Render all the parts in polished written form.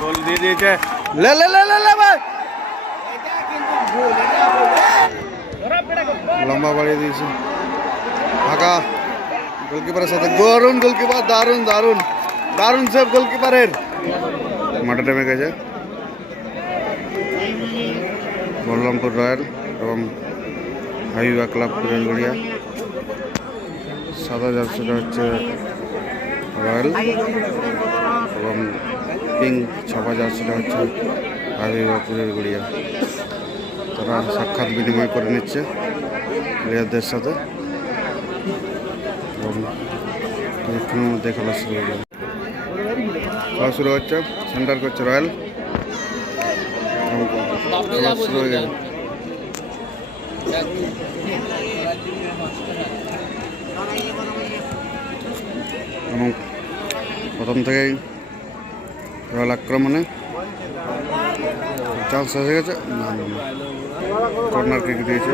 গোল দিয়ে দিয়েছে। লে লে লে লে লে ভাই, লম্বা বাড়িয়ে দিয়েছে। ফাঁকা গোলকিপারের সাথে, দারুণ গোলকিপার, দারুণ দারুণ দারুণ সেভ গোলকিপারের। মাঠে নেমে গেছে বলরামপুর রয়্যাল এবং হাবিবা ক্লাব গড়িয়া। সাদা জার্সিটা হচ্ছে রয়্যাল এবং পিঙ্ক ছাপা জার্সিটা হচ্ছে হাবিবাপুরের গড়িয়া। তারা সাক্ষাৎ বিনিময় করে নিচ্ছে প্লেয়ারদের সাথে এবং কিছুক্ষণের মধ্যে খেলা শুরু হয়ে যাবে। খেলা শুরু হচ্ছে, সেন্টার করছে রয়্যাল, খেলা শুরু হয়ে গেছে। এবং প্রথম থেকেই রয়্যাল আক্রমণে চান্স এসে গেছে। কর্নার কিক দিয়েছে।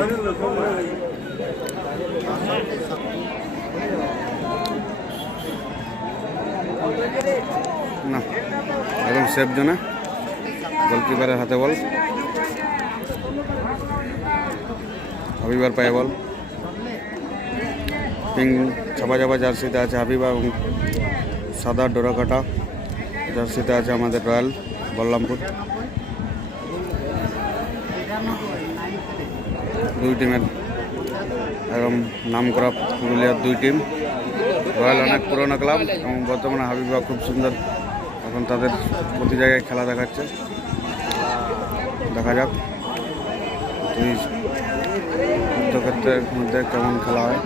না, একদম সেফ জোনে, গোলকিপারের হাতে বল, হাবিবার পায়ে বল। পিঙ্ক ছাপা ছাপা জার্সিতে আছে হাবিবা এবং সাদা ডোরাকাটা জার্সিতে আছে আমাদের রয়্যাল বলরামপুর। দুই টিমের এবং নামকরা পুরুলিয়ার দুই টিম। রয়্যাল অনেক পুরোনো ক্লাব এবং বর্তমানে হাবিবা খুব সুন্দর এখন তাদের প্রতি জায়গায় খেলা দেখাচ্ছে। দেখা যাক দুই যুদ্ধক্ষেত্রের মধ্যে কেমন খেলা হয়।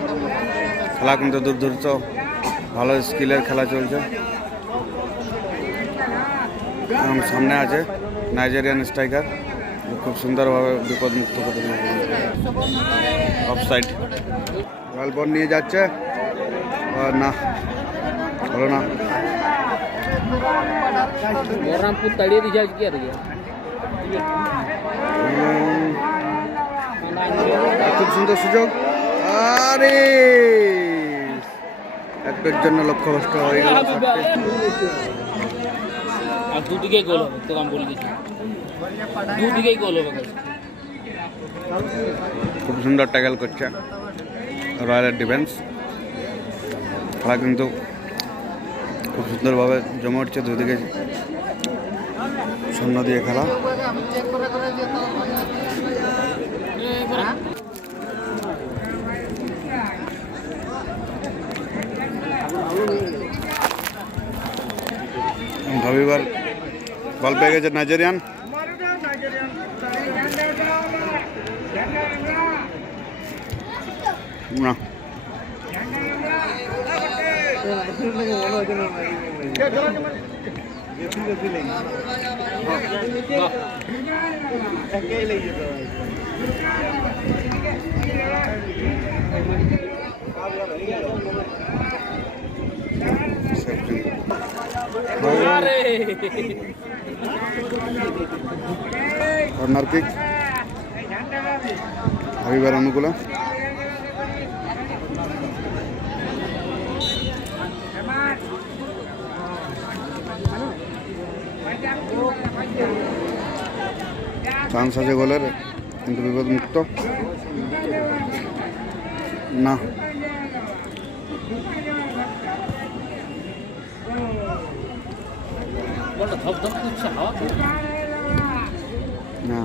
খেলা কিন্তু দুর্ধর্ষ, ভালো স্কিলের খেলা চলছে এবং সামনে আছে নাইজেরিয়ান স্ট্রাইকার, খুব সুন্দরভাবে বিপদমুক্ত করে অফসাইড। রয়্যাল বল নিয়ে যাচ্ছে, না হলো না। বলরামপুর তাড়িয়ে দিয়েছে আজকে আর খুব সুন্দর সুযোগ, আরে একটার জন্য লক্ষ্যভ্রষ্ট হয়ে গেল। আর দুদিকেই গোল হবে, তো আমি বলে দিচ্ছি দুদিকেই গোল হবে। খুব সুন্দর ট্যাকল করছে রয়্যালের ডিফেন্স। খেলা কিন্তু খুব সুন্দরভাবে জমে উঠছে, দুদিকে সৈন্য দিয়ে খেলা। হাবিবার বল পেয়ে গেছে নাইজেরিয়ান। না, কর্নার কিক হাবিবার অনুকূলে। চান্স আছে গোলের, কিন্তু বিপদমুক্ত না। না,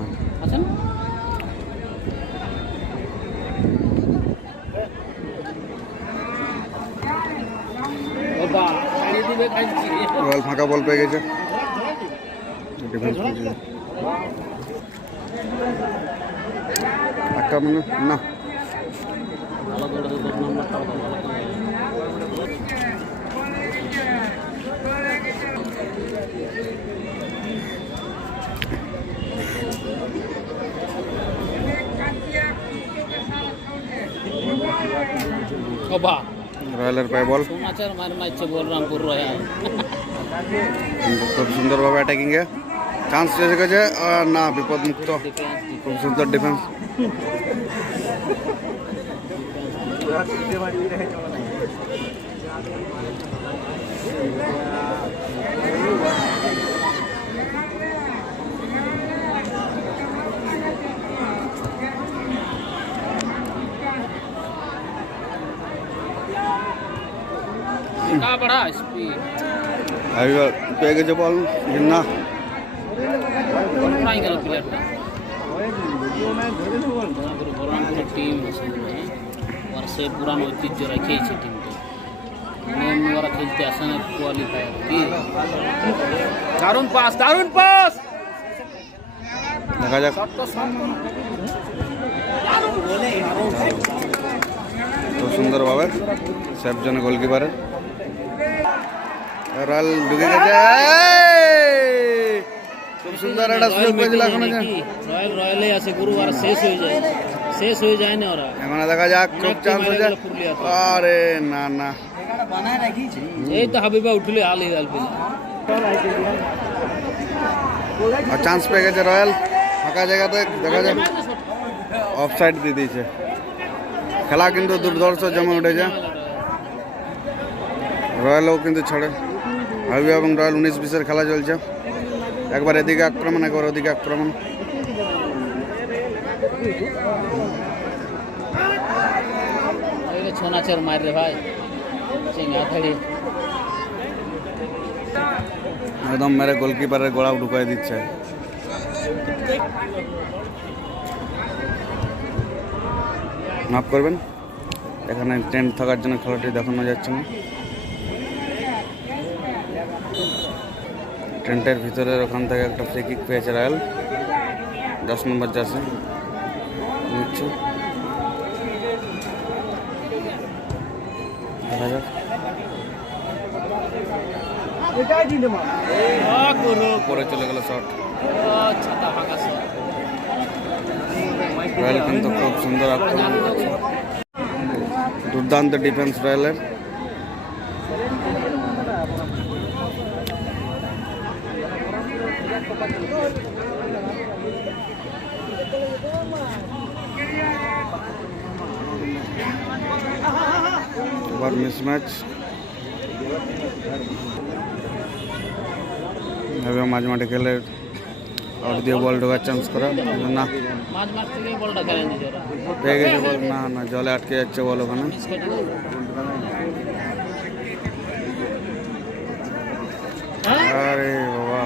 রয়্যাল ফাঁকা বল পেয়ে গেছে, ডিফেন্স আক্রমণে না। রয়্যালের পায়ে বল, বলরামপুর রয়্যাল খুব সুন্দরভাবে অ্যাটাকিংয়ে চান্স এসে গেছে, না বিপদমুক্ত। খুব সুন্দর ডিফেন্স। का बड़ा स्पीड হাবিবা পেয়ে গেছে বল না ট্রাই করো প্লেয়ারটা বলরামপুর টিম আছে और से पुराना ঐতিহ্য রেখেছে টিমটা নিয়ম ওরা খেলতে আসে না কোয়ালিফায়ার কি দারুণ পাস দেখা যাক খুব সুন্দরভাবে সেফ জন্য গোলকিপারের রয়্যাল ঢুকে গেছে খুব সুন্দর একটা সুযোগ পেয়েছিল এখন রয়্যালে আছে গুরুবার শেষ হয়ে যায় না ওরা এখন দেখা যাক খুব চান্স হয়েছে আরে না না এই তো হাবিবা উঠলে আলি আর চান্স পেয়ে গেছে রয়্যাল ফাঁকা জায়গাতে দেখা যাক অফসাইড দিয়ে দিয়েছে খেলা কিন্তু দুর্ধর্ষ জমে উঠেছে রয়্যালও কিন্তু ছাড়ে হাবিবা এবং রয়্যাল 19-20-এর খেলা চলছে একবার এদিকে আক্রমণ একবার ওদিকে আক্রমণ ছোনাচের মার রে ভাই চিঙ্গাথাড়ি একদম মেরে গোলকিপারের গোড়াও ঢুকাই দিচ্ছে মাফ করবেন এখানে টেন্ট থাকার জন্য খেলাটি দেখানো যাচ্ছে না টেন্টের ভিতরের ওখান থেকে একটা ফ্রি কিক পেয়েছে রয়্যাল 10 নম্বর জার্সি নিচ্ছু দেখা যাক পরে চলে গেল শট রয়্যাল কিন্তু খুব সুন্দর আক্রমণ করেছে দুর্দান্ত ডিফেন্স রয়্যালের এবার মিসম্যাচ এবার মাঝ মাঠে খেলে আউট দিয়ে বল ঢোকার চান্স করা না পেয়ে গেছে বল না না জলে আটকে যাচ্ছে বল ওখানে আরে বাবা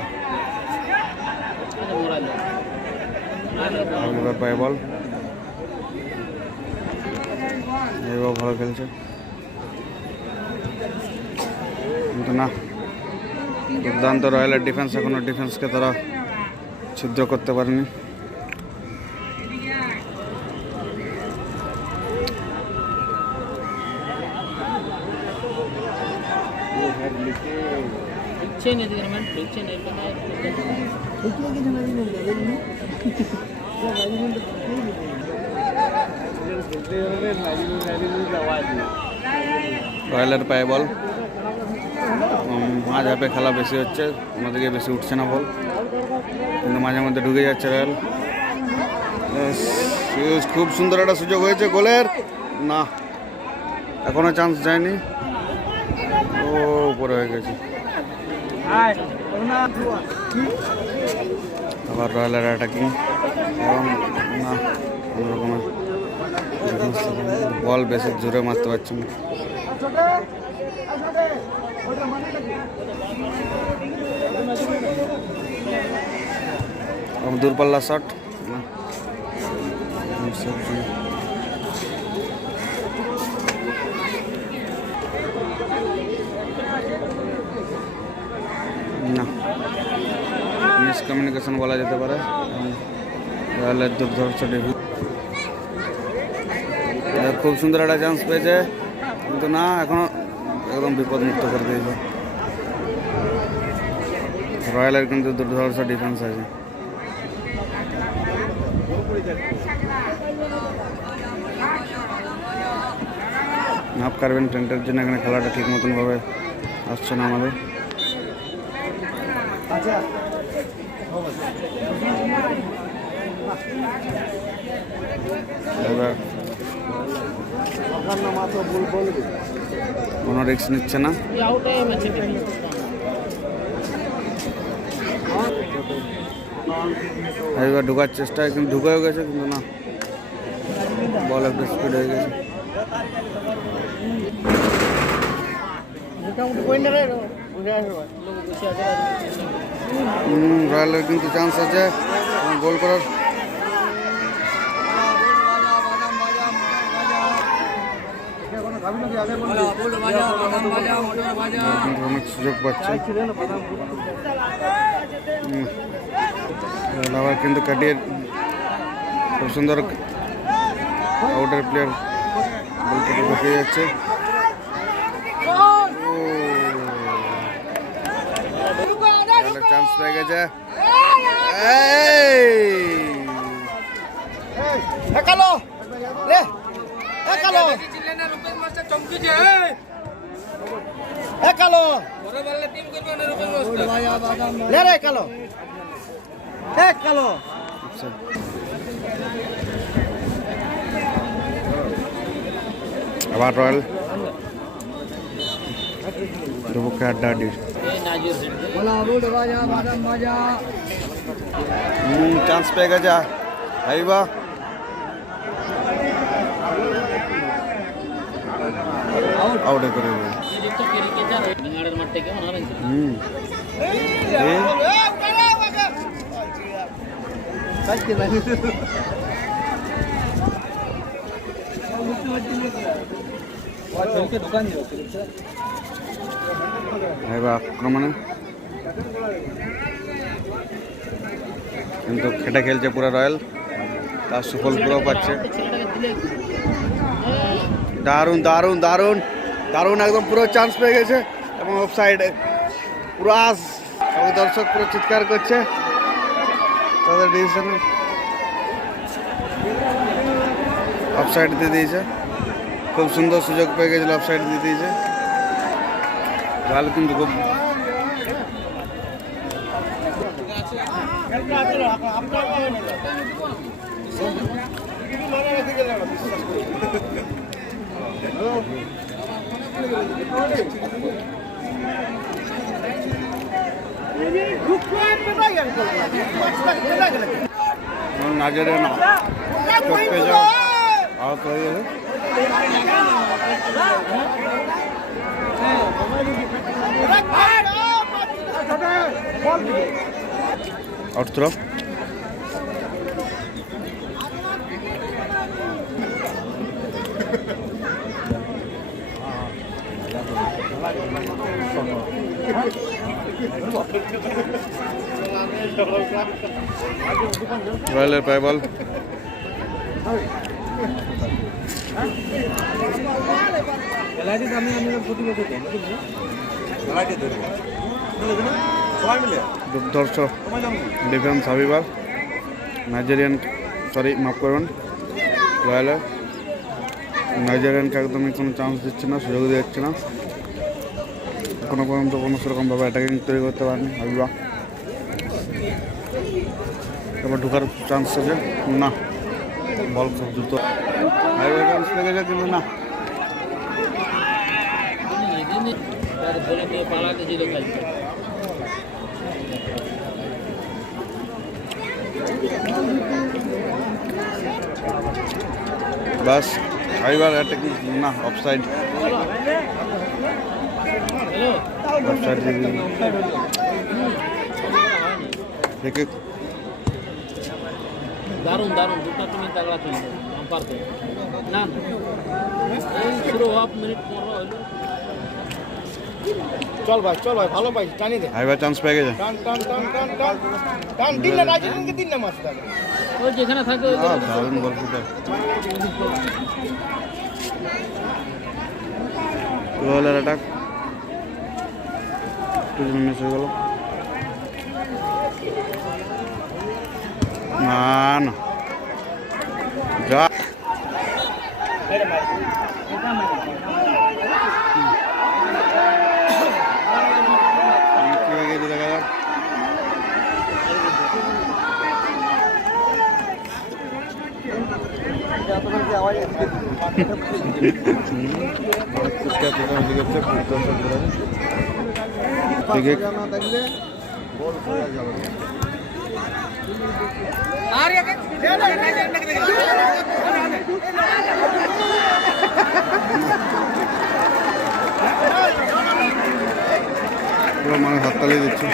এবার পায় বল এবার ভালো খেলছে কিন্তু না দুর্দান্ত রয়্যালের ডিফেন্স এখনো ডিফেন্সকে তারা ছিদ্র করতে পারেনি রয়্যালের পায়ে বল মাঝ হাফে খেলা বেশি হচ্ছে আমাদেরকে বেশি উঠছে না বল কিন্তু মাঝে মধ্যে ঢুকে যাচ্ছে রয়্যাল খুব সুন্দর একটা সুযোগ হয়েছে গোলের না এখনো চান্স যায়নি ও উপরে হয়ে গেছে আবার রয়্যালের অ্যাটাকিং এবং না কোনো রকমের বল বেশি জোরে মারতে পারছি না দূরপাল্লা শট না মিসকমিউনিকেশন বলা যেতে পারে রয়্যালের দুর্ধর্ষ ডেবিউ খুব সুন্দর একটা চান্স পেয়েছে কিন্তু না এখনো একদম বিপদমুক্ত করে দিয়েছে রয়্যালের কিন্তু দুর্ধর্ষ ডিফেন্স আছে মাফ করবেন টেন্টের জন্য এখানে খেলাটা ঠিক মতন ভাবে আসছে না আমাদের এবার কোনো রিস্ক নিচ্ছে না। আউটে ম্যাচে বেরিয়ে এবার ঢোকার চেষ্টা কিন্তু ঢুকেও গেছে, কিন্তু না, বল একটু স্পিড হয়ে গেছে। রয়্যালের কিন্তু চান্স আছে গোল করার। কিন্তু অনেক সুযোগ পাচ্ছে। আবার কিন্তু কাটিয়ে খুব সুন্দর আউটার প্লেয়ার বলটা ঢুকে যাচ্ছে। চান্স পেয়ে গেছে। আবার রয়্যাল দুপক্ষে আড্ডাআড্ডি। চান্স পেয়ে গেছে হাবিবা। আউটে করে দেবে। হাবিবা আক্রমণে কিন্তু খেটে খেলছে পুরো রয়্যাল, তার সুফল পুরো পাচ্ছে। দারুণ দারুণ দারুণ দারুণ একদম পুরো চান্স পেয়ে গেছে এবং অফ সাইডে পুরো আস সব দর্শক পুরো চিৎকার করছে তাদের ডিসিশনে। অফ সাইড দিয়ে দিয়েছে, খুব সুন্দর সুযোগ পেয়ে গেছিল, অফ সাইড দিয়ে দিয়েছে। রয়্যাল কিন্তু খুব নাইজেরিয়ান চোট পেয়েছে, আহত হয়ে গেছে। Out throw. রয়্যালের পায় বল। দুর্ধর্ষ ডিফেন্স হাবিবার নাইজেরিয়ান, সরি মাফ করবেন, রয়্যালের নাইজেরিয়ানকে একদমই কোনো চান্স দিচ্ছে না, সুযোগ দিচ্ছে না এখনো পর্যন্ত। কোনো সেরকমভাবে অ্যাটাকিং তৈরি করতে পারেনি হাবিবা। এবার ঢোকার চান্স আছে না, বল খুব দ্রুত হাবিবা চান্স পেয়ে গেছে কিন্তু না। বাস হাবিবার অ্যাটাকিং না, অফসাইড। অফসাইড দেখে দারুণ দারুণ দুটো তুমি তাগড়া চলছে আম্পার তো না এই শুরু হাফ মিনিট পর হলো। চল ভাই ভালো পাইছি, টানি দে। হাবিবা চান্স পেয়ে গেছে। টান টান টান টান টান টান দিন না, রাজনীতিকে দিন না মাছ দাও। ওই যেখানে থাকে ওই দারুণ গোলকিপার। রয়্যালের অ্যাটাক মিস হয়ে গেল। না না যা দেখা যাক। মানে হাততালি দিচ্ছে।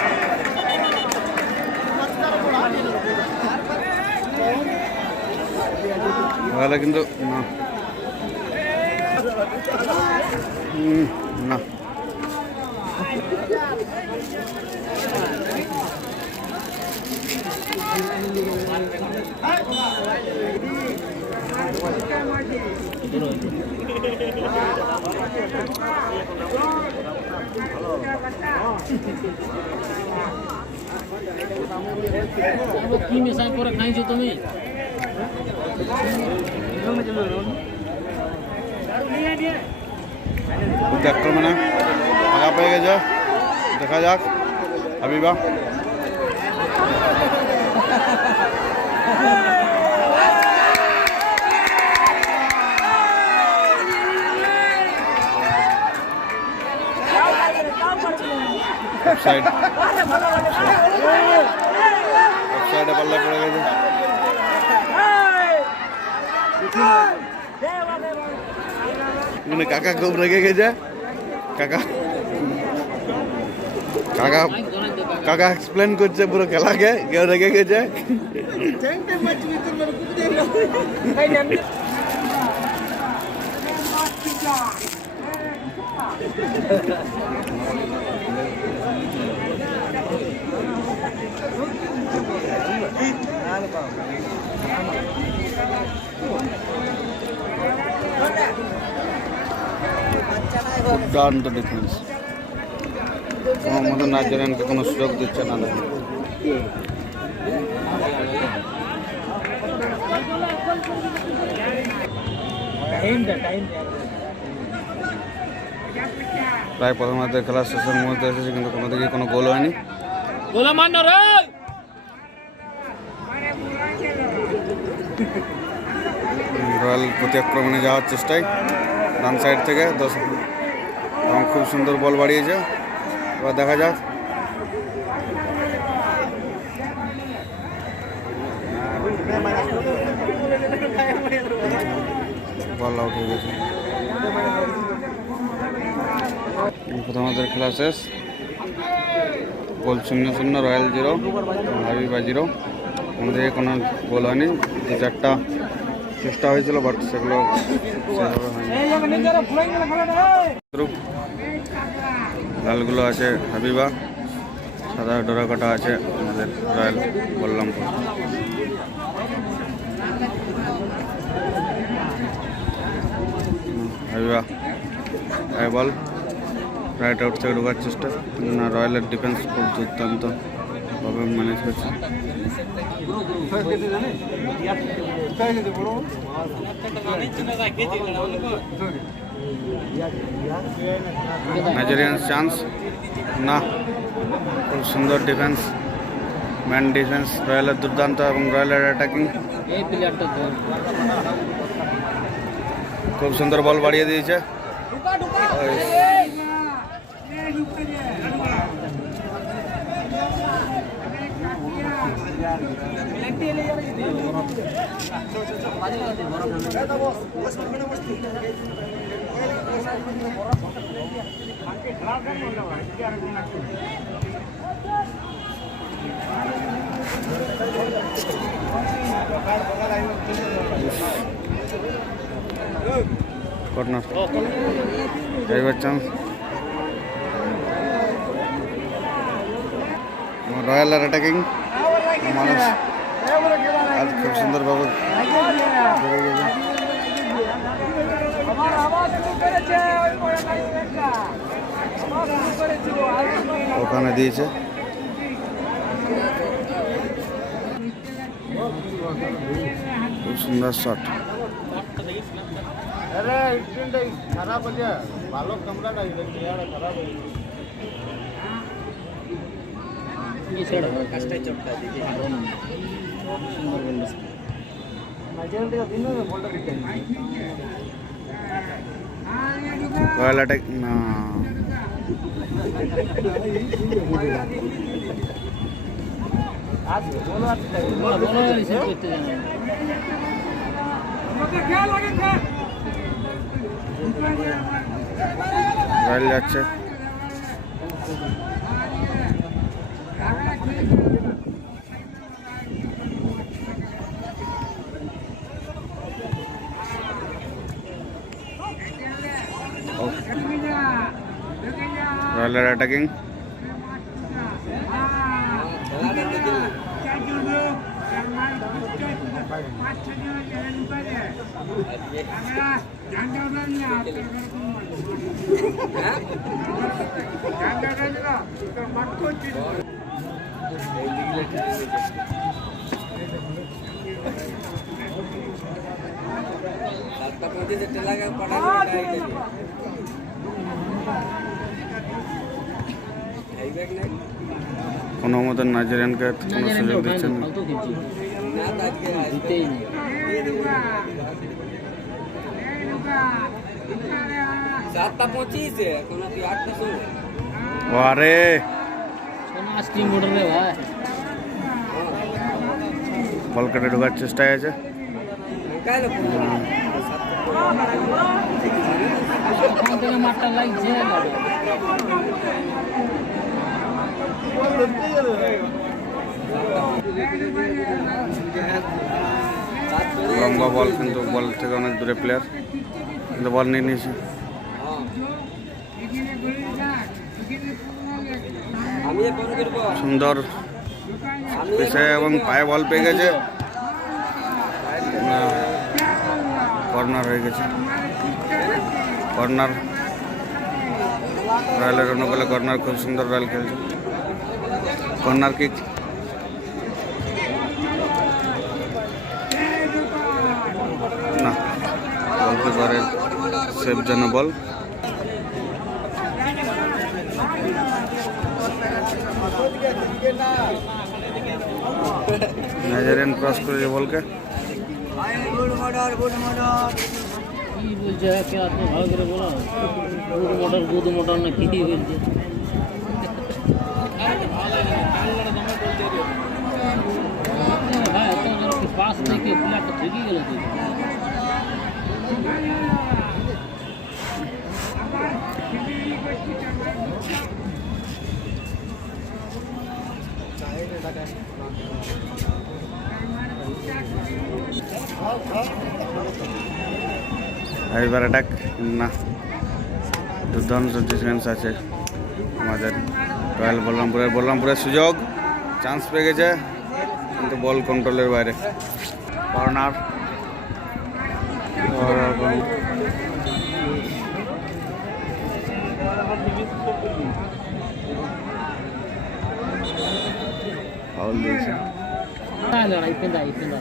ভালো কিন্তু না না কি মিশাই করে খাইছো তুমি? আক্রমণে আগা পেয়ে গেছে, দেখা যাক হাবিবা। সাইড সাইডে পাল্লা পড়ে গেছে। কাকা খুব রেগে গেছে। কাকা কাকা কাকা এক্সপ্লেন করছে পুরো খেলাকে, কেউ রেগে গেছে। দুর্দান্ত ডিফেন্স, আমাদের নাইজেরিয়ানকে কোনো সুযোগ দিচ্ছে না। প্রায় প্রথমার্ধের খেলা শেষের মুহূর্তে এসেছে, কিন্তু কোনো দিকে কোনো গোল হয়নি। রয়্যাল প্রতি আক্রমণে যাওয়ার চেষ্টায় ডান সাইড থেকে 10 এবং খুব সুন্দর বল বাড়িয়েছে। এবার দেখা যাক বল আউট হয়ে গেছে। প্রথমার্ধের খেলা শেষ, গোল 0-0, রয়্যাল 0, হাবিবা 0। আমাদের কোনো গোল হয়নি। 2-4টা চেষ্টা হয়েছিল, বাট সেগুলো সেভাবে হয়নি। লালগুলো আছে হাবিবা, সাদা ডোরাকাটা আছে আমাদের রয়্যাল বল্লামপুর। হাবিবা বল রাইট আউট থেকে ঢোকার চেষ্টা, না রয়্যালের ডিফেন্স খুব দুর্দান্তভাবে ম্যানেজ করছে। নাইজেরিয়ান চান্স না, খুব সুন্দর ডিফেন্স, ম্যান ডিফেন্স রয়্যালের দুর্দান্ত এবং রয়্যালের অ্যাটাকিং। খুব সুন্দর বল বাড়িয়ে দিয়েছে। কর্নার, এবার চান্স রয়্যালের অ্যাটাকিং মানুষ আজ খুব সুন্দরভাবে ওখানে দিয়েছে। খুব সুন্দর শট। খারাপ হয়ে ভালো কামড়াটা খারাপ হয়ে রয়্যাল অ্যাটাক না, বলো রিসেট করতে জানে রয়্যাল যাচ্ছে। রয়্যাল অ্যাটাকিং, কোনো মতন নাইজেরিয়ানকে কোনো সুযোগ দিচ্ছেন না। ফালতু খেলছি দিতেই নেই আরে সোনা স্টিম মোটর রে ভাই বল কেটে ঢোকার চেষ্টায় আছে। ওখান থেকে মাঠটা লাগছে লম্বা বল, কিন্তু বল থেকে অনেক দূরে প্লেয়ার, কিন্তু বল নিয়ে নিয়েছে। সুন্দর পেছে এবং পায়ে বল পেয়ে গেছে, কর্নার হয়ে গেছে। কর্নার রয়্যালের অনুকূলে কর্নার, খুব সুন্দর রয়্যাল খেলছে। কর্নার কিক, না গোলকিপারের সেভ জন্য বল। নাইজেরিয়ান ক্রস করেছে বলকে। কি বলছে কে আপনি ভালো করে বলো গুড মোটর না কি বলছে হ্যাঁ তো পাস থেকে প্লেয়ারটা ঠিকই গেল এবার অ্যাটাক না, দুর্দান্ত ডিফেন্স আছে আমাদের রয়্যাল। বলরামপুরের সুযোগ, চান্স পেয়ে গেছে, কিন্তু বল কন্ট্রোলের বাইরে। কর্নার, ফাউল দিয়েছে। అయిపోయిందా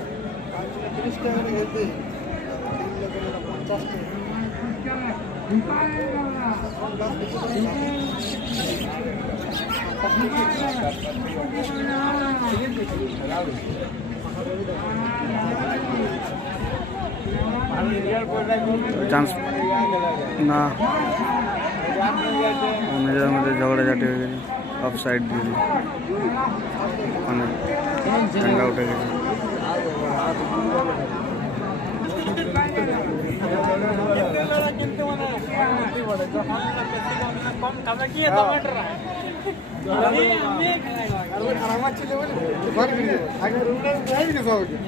চান্স না, নিজেদের মধ্যে ঝগড়াঝাটি হয়ে গেছে, অফ সাইড দিয়ে মানে ঠান্ডা উঠে গেছে।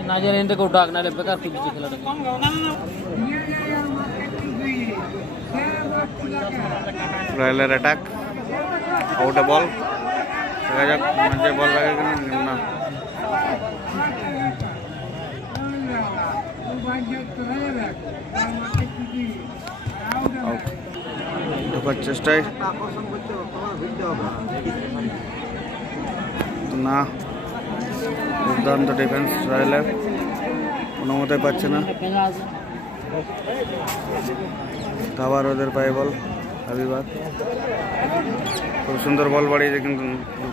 নাইজেরিয়ানটা কেউ ডাক নাহলে বেকার খুঁজছে খেলাটা রয়্যালের অ্যাটাক, আউটে বল, দেখা যাক ম্যাচে বল লাগে কিনা। না, ঢোকার চেষ্টায় না, দুর্দান্ত ডিফেন্স রয়্যালের, কোনো মতে পাচ্ছে না। আবার ওদের পায়ে বল, হাবিবার খুব সুন্দর বল বাড়িয়েছে, কিন্তু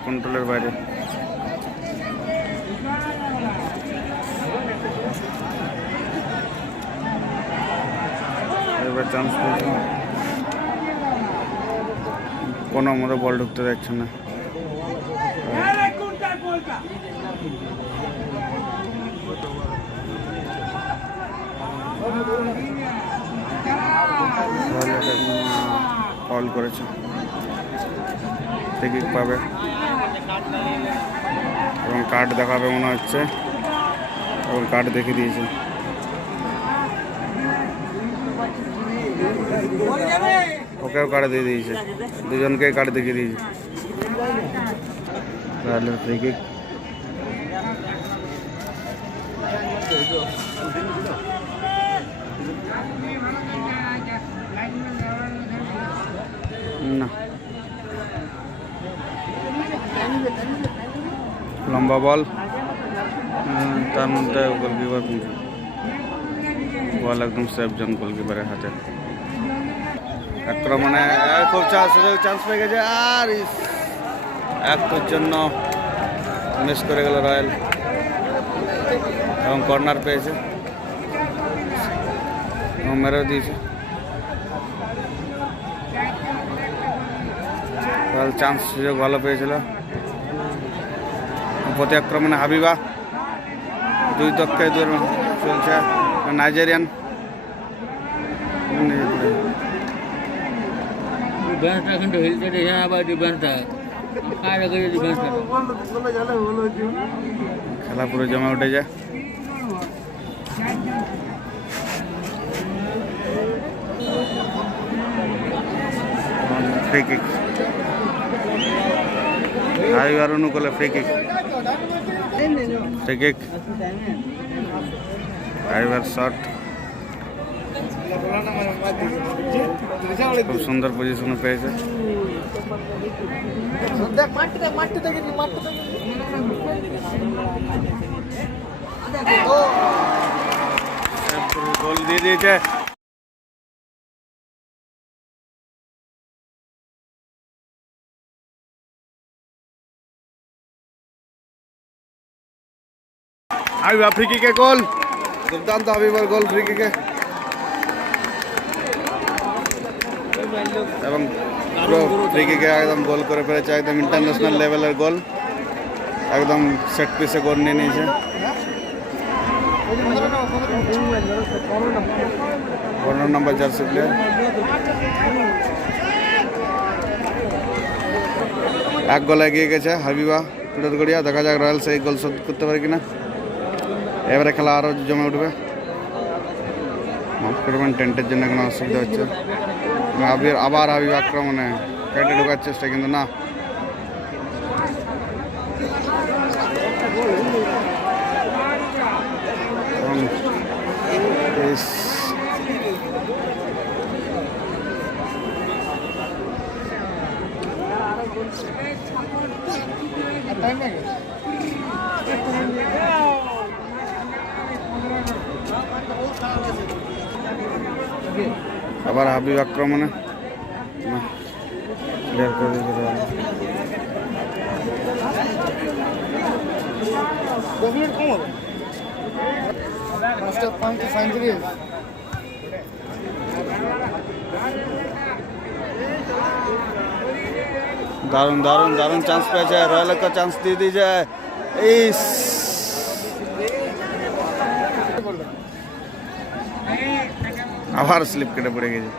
কন্ট্রোলের বাইরে। এবার চান্স পেয়েছে কোনো মতো বল ঢুকতে যাচ্ছে না। ফল করেছে, টিকিট পাবে এবং কার্ড দেখাবে মনে হচ্ছে, এবং কার্ড দেখে দিয়েছে। ওকেও কার্ড দিয়ে দিয়েছে, দুজনকেই কার্ড দেখিয়ে দিয়েছে। তাহলে ফ্রি কিক না, লম্বা বল, তার মধ্যে গোলকিপার বল একদম সেফ জন গোলকিপারের হাতে। আক্রমণে খুব চান্স পেয়ে গেছে, আর একটার জন্য মিস করে গেল রয়্যাল, এবং কর্নার পেয়েছে এবং মেরেও দিয়েছে। চান্স সুযোগ ভালো পেয়েছিল। প্রতি আক্রমণে হাবিবা, দুই তক্কে চলছে নাইজেরিয়ান। খেলা পুরো জমে উঠে যায়। ফ্রি কিক, হাবিবার অনুকূলে ফ্রি কিক, ফ্রি কিক, হাবিবার শট, খুব সুন্দর পজিশনে পেয়েছে। গোল দিয়ে দিয়েছে। হাবিবা ফ্রি কিকে গোল, দুর্দান্ত হাবিবার গোল ফ্রি কিকে, এবং পুরো ফ্রি কিকে একদম গোল করে ফেলেছে, একদম ইন্টারন্যাশনাল লেভেলের গোল, একদম সেট পিসে গোল নিয়ে নিয়েছে। 15 নম্বর জার্সি প্লেয়ার। এক গোল এগিয়ে গেছে হাবিবা পিডর গড়িয়া। দেখা যাক রয়্যাল সেই গোল শোধ করতে পারে কিনা। এবারে খেলা আরও জমে উঠবে। মাফ করবেন, টেন্টের জন্য কোনো অসুবিধা হচ্ছে। আবার হাবিব আক্রমণে কেটে ঢোকার চেষ্টা, কিন্তু না। আবার হাবিব আক্রমণে ক্লিয়ার করে দিতে পারে। দারুণ দারুণ দারুণ চান্স পেয়েছে রয়্যাল, একটা চান্স দিয়ে দিয়েছে। ইস আবার স্লিপ কেটে পড়ে গেছে।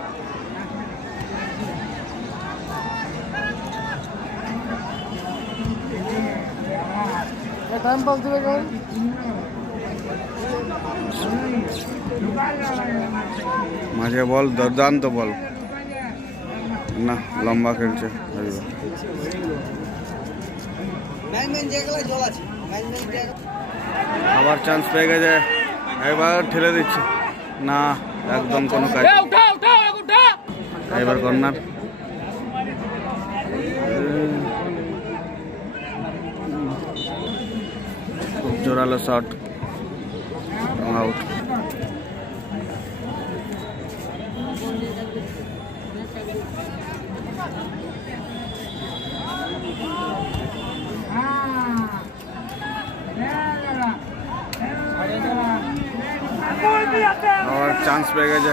মাঝে বল, দুর্দান্ত বল, না লম্বা খেলছে। আবার চান্স পেয়ে গেছে, এবার ঠেলে দিচ্ছে, না একদম কোনো কাজ। এবার কর্নার, খুব জোরালো শট, আউট। और चांस पे गए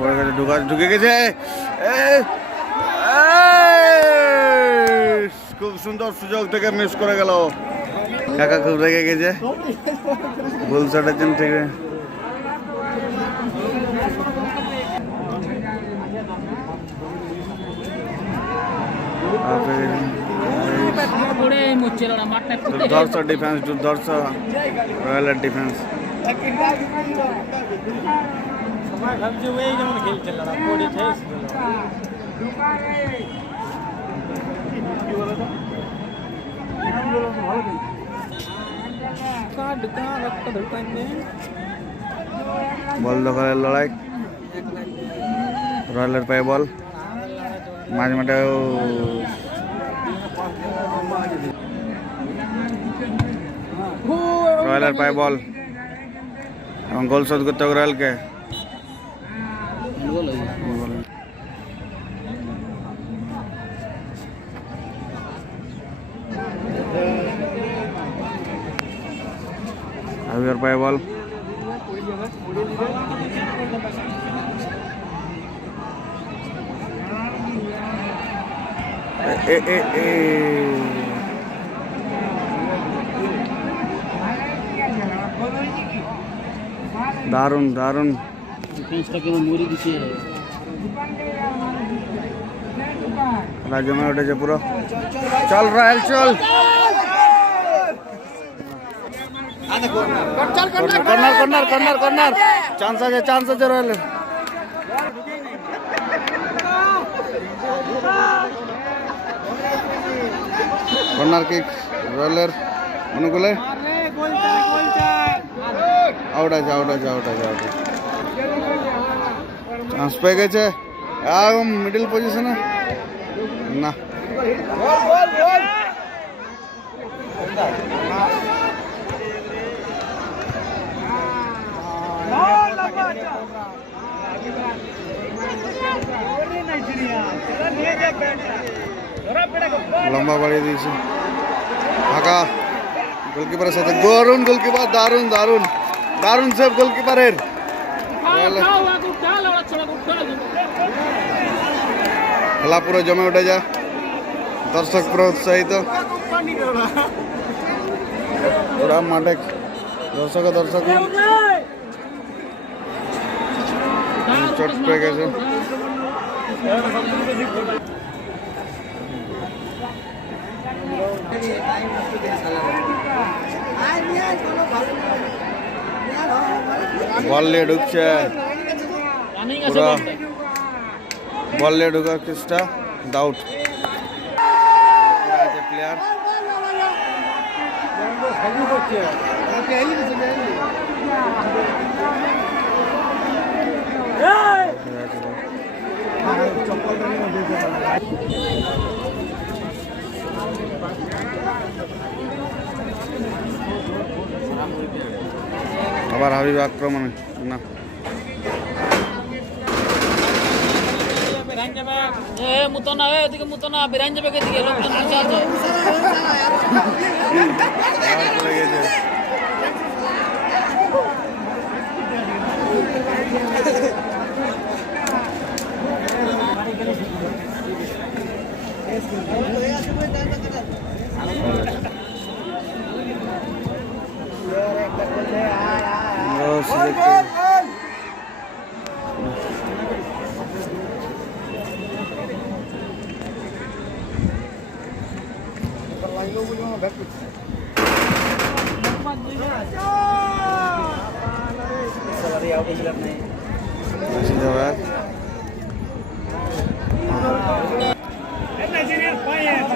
পড়ে গেছে, ঢুকে গেছে। খুব সুন্দর সুযোগ থেকে মিস করে গেল। কাকা খুব রেগে গেছে, গোল চাটাচ্ছেন থেকে। দুর্ধর্ষ ডিফেন্স, দুর্ধর্ষ রয়্যালের ডিফেন্স। বল দখলের লড়াই, রয়্যালের পায়ে বল, মাঝ মাঠে রয়্যালের পায়ে বল এবং গোল শোধ করতে হবে রয়্যালকে। হাবিবের পায়ে বল, দারুণ দারুণ খেলা জমে উঠেছে পুরো। চল রয়্যাল চল, corner corner corner corner, chance আছে রয়্যালের। কর্নার কিক রয়্যালের অনুকূলে, আউট আছে। চান্স পেয়ে গেছে একদম মিডল পজিশনে, না লম্বা বাড়িয়ে দিয়েছে ফাঁকা, গোলকিপারের সাথে দারুণ গোলকিপার, দারুণ দারুণ দারুণ সেভ গোলকিপারের। খেলা পুরো জমে উঠে যায়, দর্শক পুরো উৎসাহিত, পুরা মাঠে দর্শক চোট পেয়ে গেছে। বল নিয়ে ঢুকছে, বল নিয়ে ঢুকার চেষ্টা, ডাউট প্লেয়ার। আবার হাবিব আক্রমণে, না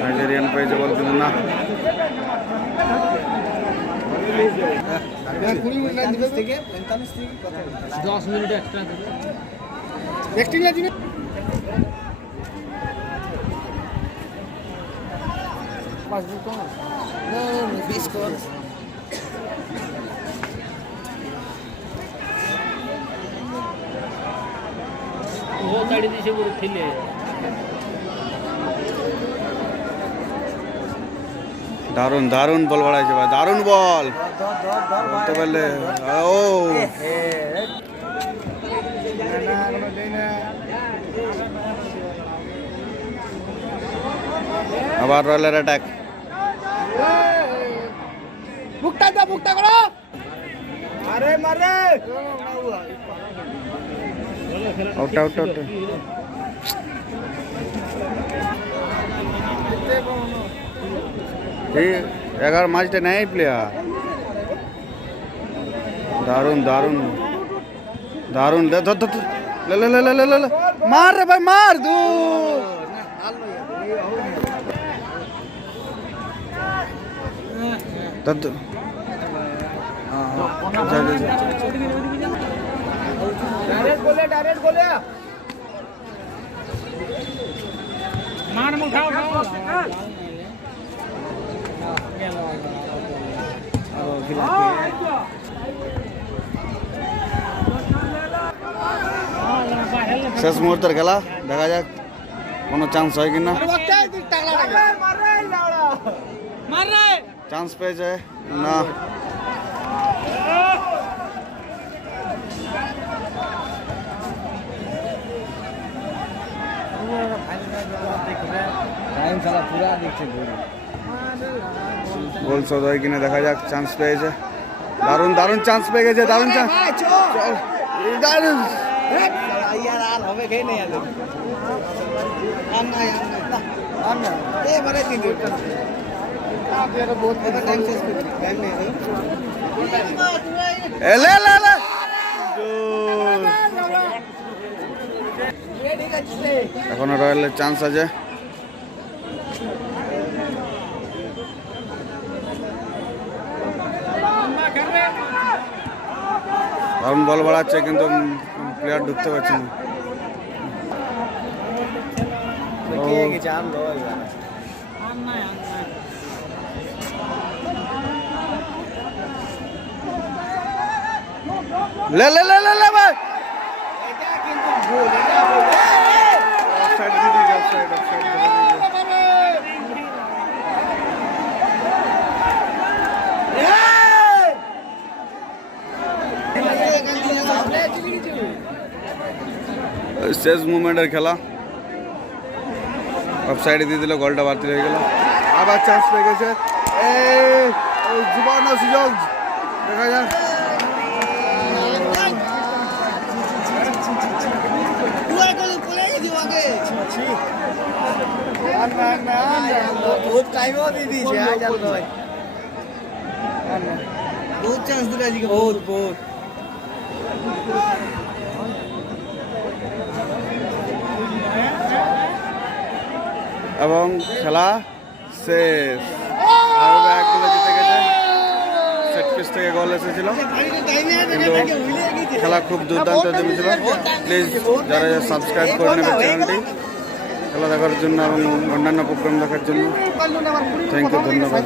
নাইজেরিয়ান পেয়েছে বল, কিন্তু না দারুণ দারুণ বল বাড়াইছে ভাই, দারুণ বল বলতে পারলে। ও আবার রয়্যালের অ্যাটাক। বুকটা করো আরে মারে আউট আউট আউট। এই 11 ম্যাচটা নেই প্লেয়ার। দারুণ দারুণ দারুণ। ধর ধর ধর। ले ले ले ले ले ले मार रे भाई मार दू। तब डायरेक्ट बोले मार में उठाओ শেষ মুহূর্তের খেলা, দেখা যাক কোনো চান্স হয় কিনা। চান্স পেয়েছে না। গোল শোধ হয় কিনা দেখা যাক। চান্স পেয়েছে, দারুণ দারুণ চান্স পেয়ে গেছে, দারুণ চান্স, দারুণ। यार आल হবে কে নেই আলো আন্না এ মারে দিন बहुत टाइम से टाइम नहीं ए ले ले ले এখনো রয়্যালের চান্স আছে। দারুণ বল বাড়াচ্ছে কিন্তু প্লেয়ার ঢুকতে পারছে না। ले ले ले ले ले भाई ऑफसाइड दे दीजिए, ऑफसाइड ऑफसाइड दे दीजिए। শেষ মুভমেন্টের খেলা, অফসাইডে দিয়ে দিল, গোলটা বাতিল হয়ে গেল। আবার চান্স পেয়ে গেছে, এই জীবন সুযোগ, দেখা যাক। बहुत टाइम हो दीदी बहुत चांस दिला जी बहुत बहुत এবং খেলা শেষ। আরো একগুলো জিতে গেছে, সেট পিস থেকে গোল এসেছিল, কিন্তু খেলা খুব দুর্দান্ত জমেছিল। প্লিজ যারা সাবস্ক্রাইব করে নেবে চ্যানেলটি খেলা দেখার জন্য এবং অন্যান্য প্রোগ্রাম দেখার জন্য। থ্যাংক ইউ, ধন্যবাদ।